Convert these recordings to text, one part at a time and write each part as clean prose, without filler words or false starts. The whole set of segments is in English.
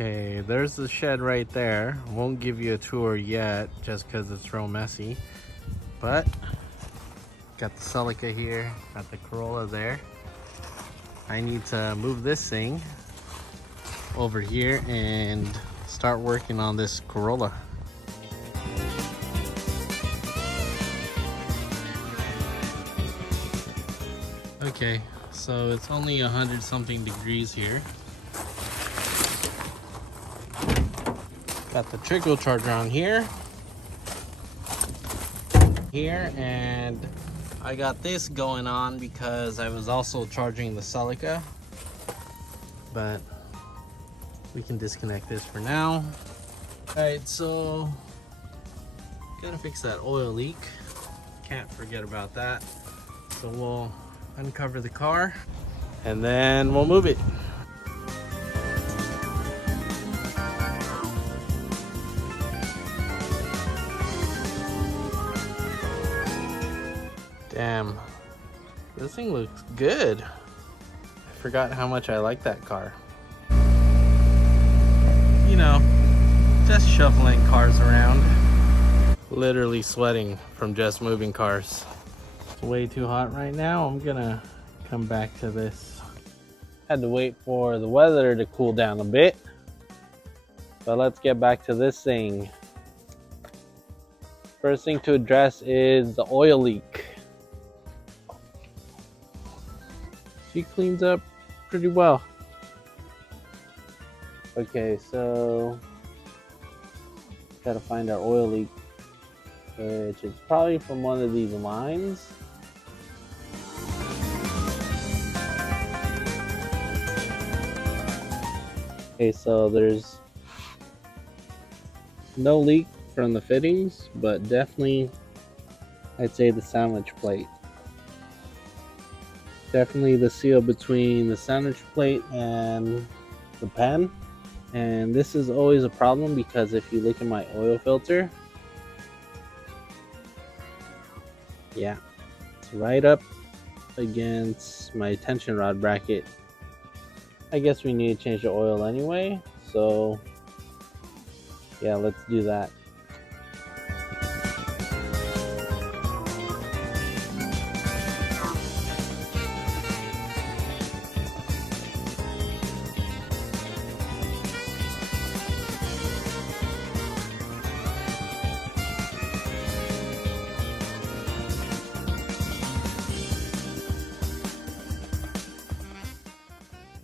Okay, there's the shed right there. Won't give you a tour yet just because it's real messy. But got the Celica here, got the Corolla there. I need to move this thing over here and start working on this Corolla. Okay, so it's only 100 something degrees here. Got the trickle charger on here, and I got this going on because I was also charging the Celica, but we can disconnect this for now. All right, so gotta fix that oil leak. Can't forget about that. So we'll uncover the car and then we'll move it. Damn, this thing looks good. I forgot how much I like that car. You know, just shuffling cars around. Literally sweating from just moving cars. It's way too hot right now. I'm gonna come back to this. Had to wait for the weather to cool down a bit. But let's get back to this thing. First thing to address is the oil leak. She cleans up pretty well. Okay, so gotta find our oil leak, which is probably from one of these lines. Okay, so there's no leak from the fittings, but definitely I'd say the sandwich plate. Definitely the seal between the sandwich plate and the pen. And this is always a problem because if you look at my oil filter, yeah, it's right up against my tension rod bracket. I guess we need to change the oil anyway, so yeah, let's do that.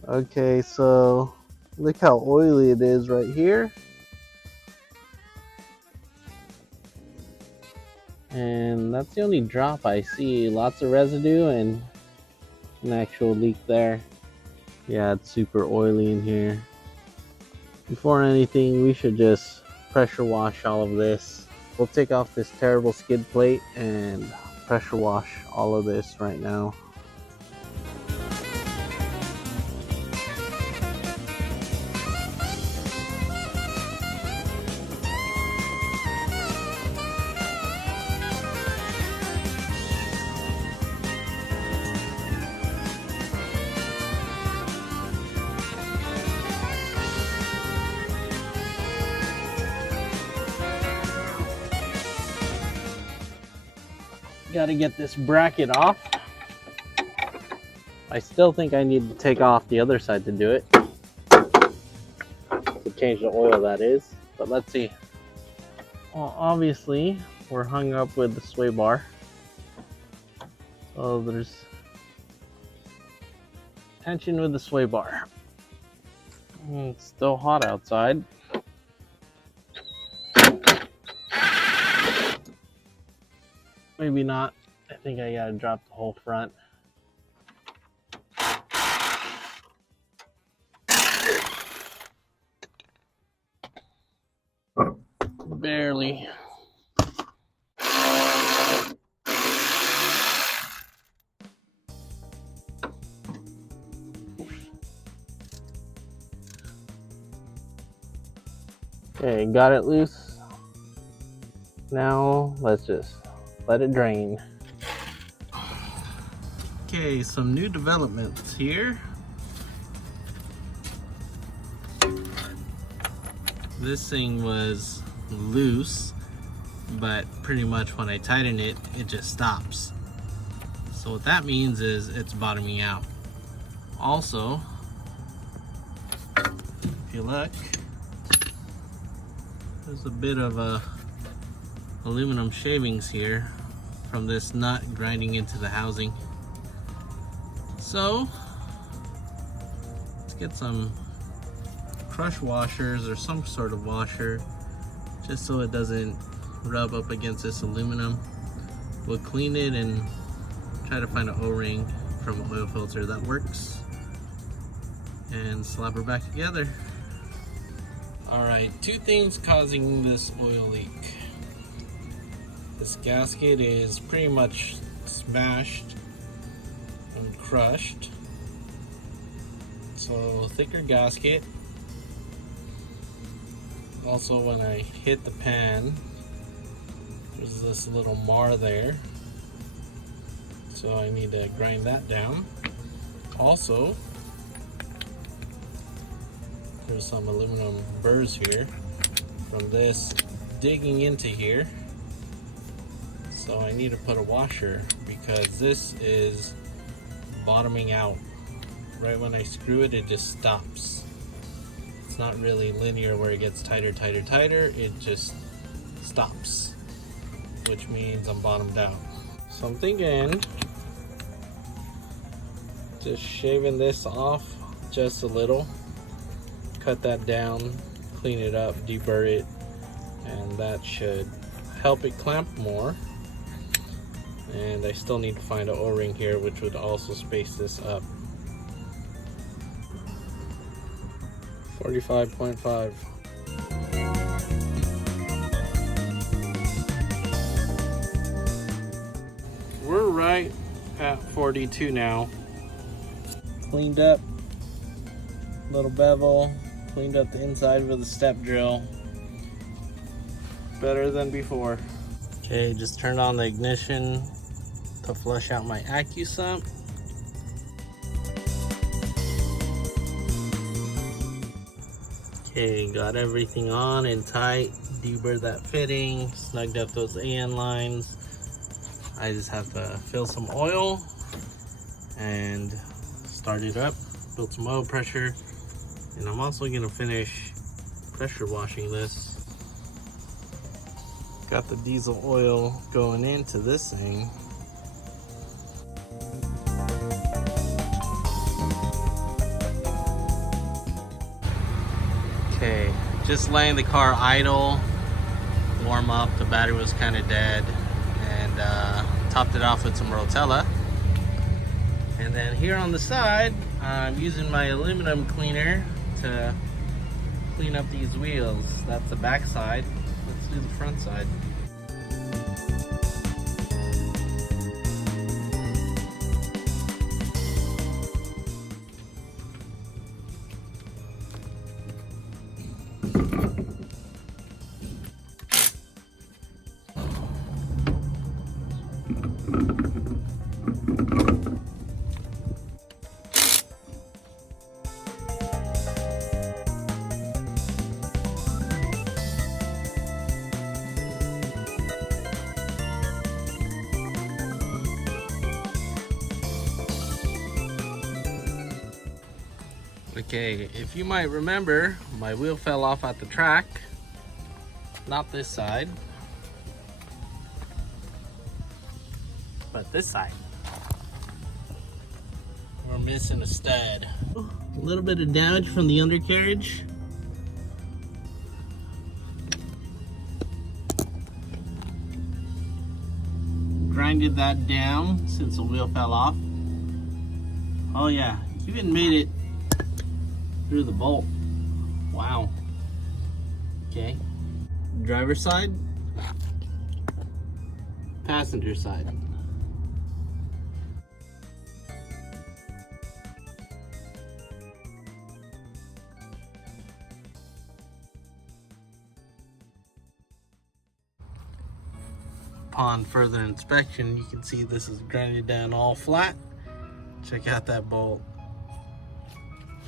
Okay, so look how oily it is right here. And that's the only drop I see. Lots of residue and an actual leak there. Yeah, it's super oily in here. Before anything, we should just pressure wash all of this. We'll take off this terrible skid plate and pressure wash all of this right now. Got to get this bracket off. I still think I need to take off the other side to do it. To change the oil, that is. But let's see. Well, obviously, we're hung up with the sway bar. So there's tension with the sway bar. It's still hot outside. Maybe not. I think I gotta drop the whole front. Barely. Okay, got it loose. Now let's just let it drain. Okay, some new developments here. this thing was loose, but pretty much when I tighten it, it just stops. So what that means is it's bottoming out. Also, if you look, there's a bit of aluminum shavings here from this nut grinding into the housing. So let's get some crush washers or some sort of washer just so it doesn't rub up against this aluminum. We'll clean it and try to find an O-ring from an oil filter that works and slap her back together. Alright, two things causing this oil leak. This gasket is pretty much smashed and crushed. So thicker gasket. Also when I hit the pan, there's this little mar there. So I need to grind that down. Also, there's some aluminum burrs here from this digging into here. So I need to put a washer because this is bottoming out. Right when I screw it, it just stops. It's not really linear where it gets tighter, tighter, tighter. It just stops, which means I'm bottomed out. So I'm thinking just shaving this off just a little. Cut that down, clean it up, deburr it, and that should help it clamp more. And I still need to find an O-ring here, which would also space this up. 45.5. We're right at 42 now. Cleaned up, little bevel. Cleaned up the inside with a step drill. Better than before. Okay, just turned on the ignition to flush out my AccuSump. Okay, got everything on and tight. Deburred that fitting, snugged up those AN lines. I just have to fill some oil and start it up, build some oil pressure. And I'm also gonna finish pressure washing this. Got the diesel oil going into this thing. Okay, just letting the car idle, warm up. The battery was kind of dead, and topped it off with some Rotella. And then here on the side, I'm using my aluminum cleaner to clean up these wheels. That's the back side. Let's do the front side. Okay, if you might remember, my wheel fell off at the track. Not this side, but this side. We're missing a stud. A little bit of damage from the undercarriage. Grinded that down since the wheel fell off. Oh yeah, even made it through the bolt. Wow. Okay. Driver's side, passenger side. Upon further inspection, you can see this is grinded down all flat. Check out that bolt.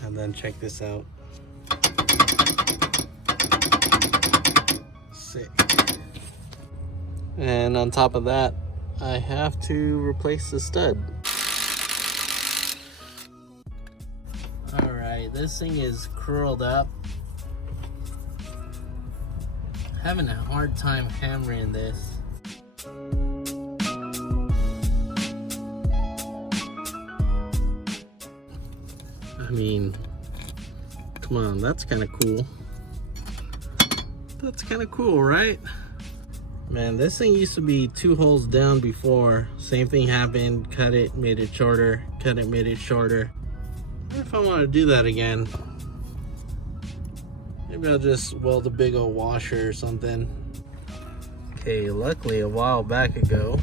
And then check this out. sick. And on top of that, I have to replace the stud. Alright, this thing is curled up. Having a hard time hammering this. I mean, come on, that's kind of cool. That's kind of cool, right? Man, this thing used to be 2 holes down before. Same thing happened, cut it, made it shorter, cut it, made it shorter. I wonder if I want to do that again. Maybe I'll just weld a big old washer or something. Okay, luckily a while back ago,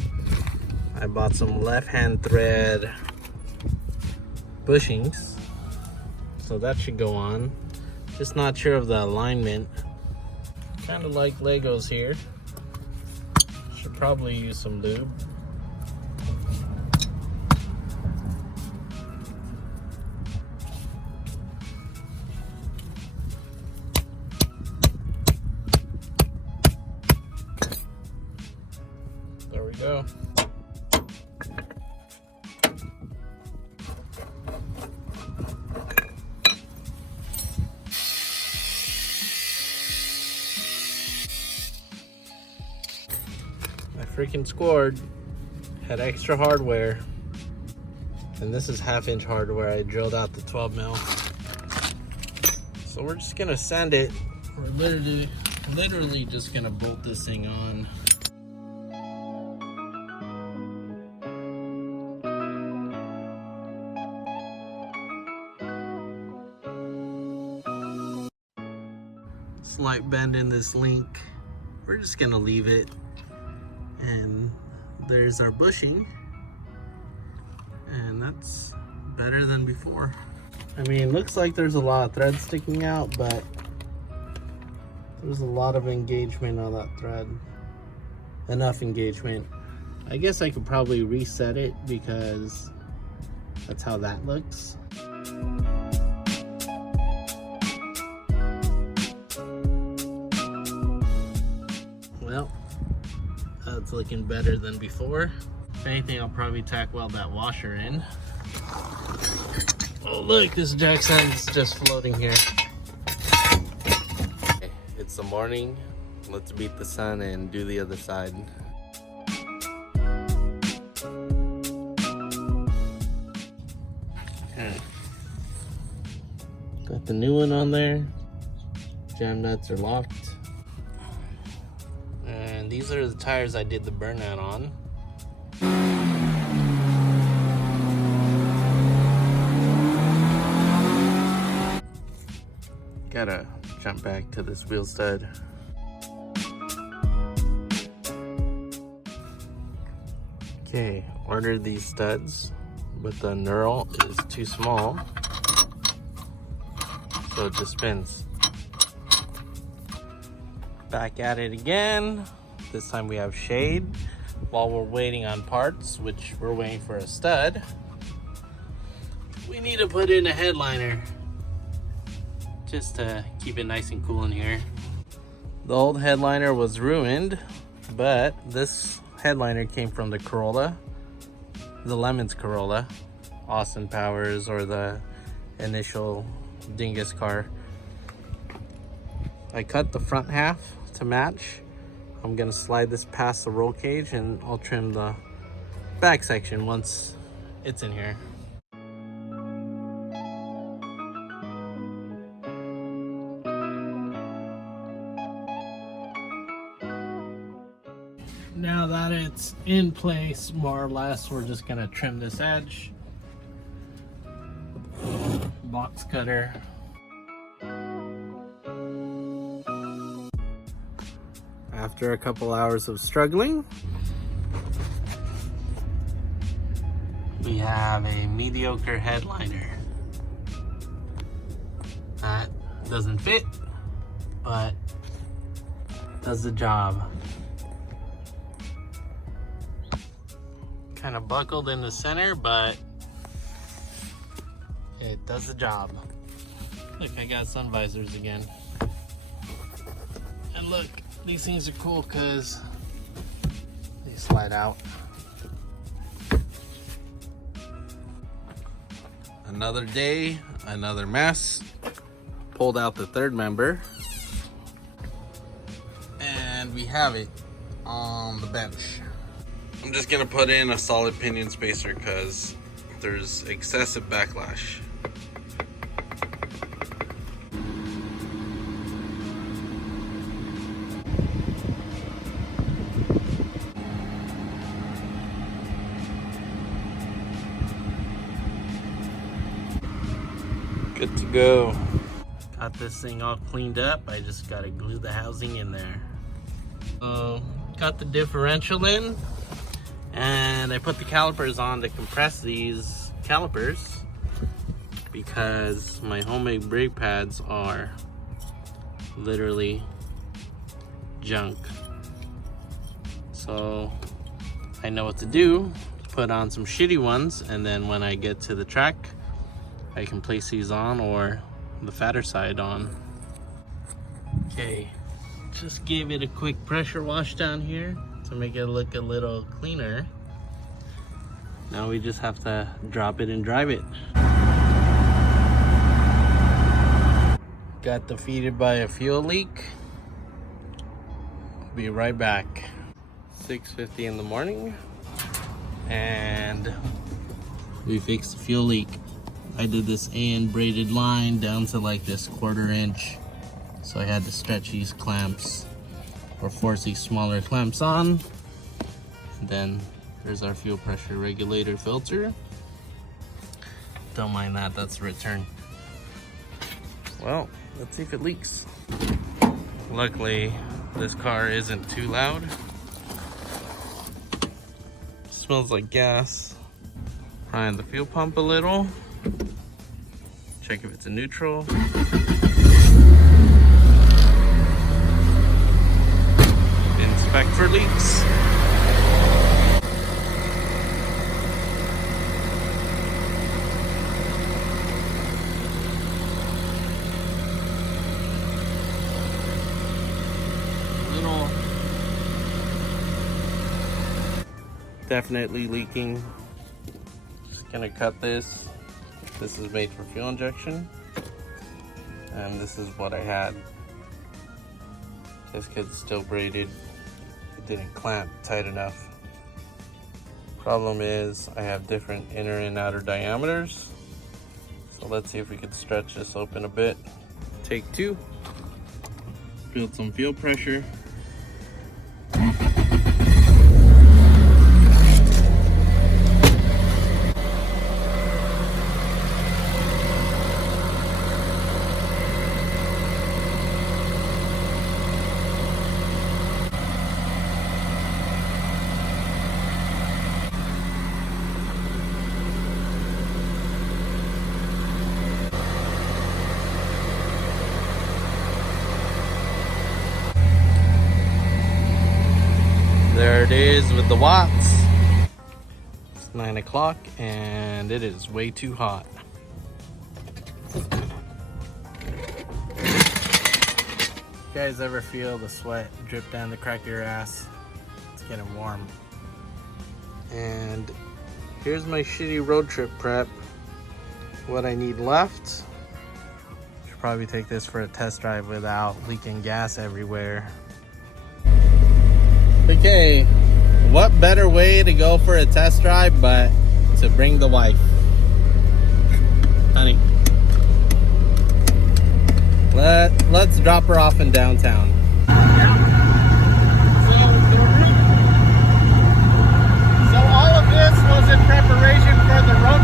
I bought some left-hand thread bushings. So that should go on. Just not sure of the alignment. Kind of like Legos here. Should probably use some lube. There we go. Freaking scored. Had extra hardware, and this is 1/2 inch hardware. I drilled out the 12 mil, so we're just gonna sand it. We're literally just gonna bolt this thing on. Slight bend in this link. We're just gonna leave it. And there's our bushing, and that's better than before. I mean, looks like there's a lot of thread sticking out, but there's a lot of engagement on that thread. Enough engagement. I guess I could probably reset it because that's how that looks. Well, it's looking better than before. If anything, I'll probably tack weld that washer in. Oh look, this jack sand's just floating here. It's the morning. Let's beat the sun and do the other side. Okay. Got the new one on there. Jam nuts are locked. And these are the tires I did the burnout on. Gotta jump back to this wheel stud. Okay, ordered these studs, but the knurl is too small, so it just spins. Back at it again. This time we have shade while we're waiting on parts, which we're waiting for a stud. We need to put in a headliner just to keep it nice and cool in here. The old headliner was ruined, but this headliner came from the Corolla, the Lemons Corolla, Austin Powers, or the initial Dingus car. I cut the front half to match. I'm gonna slide this past the roll cage and I'll trim the back section once it's in here. Now that it's in place, more or less, we're just gonna trim this edge. Box cutter. After a couple hours of struggling, we have a mediocre headliner. That doesn't fit, but does the job. Kind of buckled in the center, but it does the job. Look, I got sun visors again. And look, These things are cool because they slide out. Another day, another mess. Pulled out the third member. And we have it on the bench. I'm just gonna put in a solid pinion spacer because there's excessive backlash. Good to go. Got this thing all cleaned up. I just gotta glue the housing in there. Got the differential in, and I put the calipers on to compress these calipers because my homemade brake pads are literally junk. So I know what to do. Put on some shitty ones, and then when I get to the track, I can place these on, or the fatter side on. Okay, just gave it a quick pressure wash down here to make it look a little cleaner. Now we just have to drop it and drive it. Got defeated by a fuel leak. Be right back. 6:50 in the morning, and we fixed the fuel leak. I did this AN braided line down to like this 1/4 inch. So I had to stretch these clamps or force these smaller clamps on. And then there's our fuel pressure regulator filter. Don't mind that, that's the return. Well, let's see if it leaks. Luckily, this car isn't too loud. Smells like gas. Prying the fuel pump a little. Check if it's in neutral. Inspect for leaks. Little. Definitely leaking. Just gonna cut this. This is made for fuel injection, and this is what I had. Just because it's still braided, it didn't clamp tight enough. Problem is, I have different inner and outer diameters. So let's see if we could stretch this open a bit. Take 2. Build some fuel pressure. There it is with the watts. It's 9 o'clock and it is way too hot. You guys ever feel the sweat drip down the crack of your ass? It's getting warm. And here's my shitty road trip prep. What I need left. Should probably take this for a test drive without leaking gas everywhere. Okay, what better way to go for a test drive but to bring the wife? Honey, let's drop her off in downtown. So all of this was in preparation for the road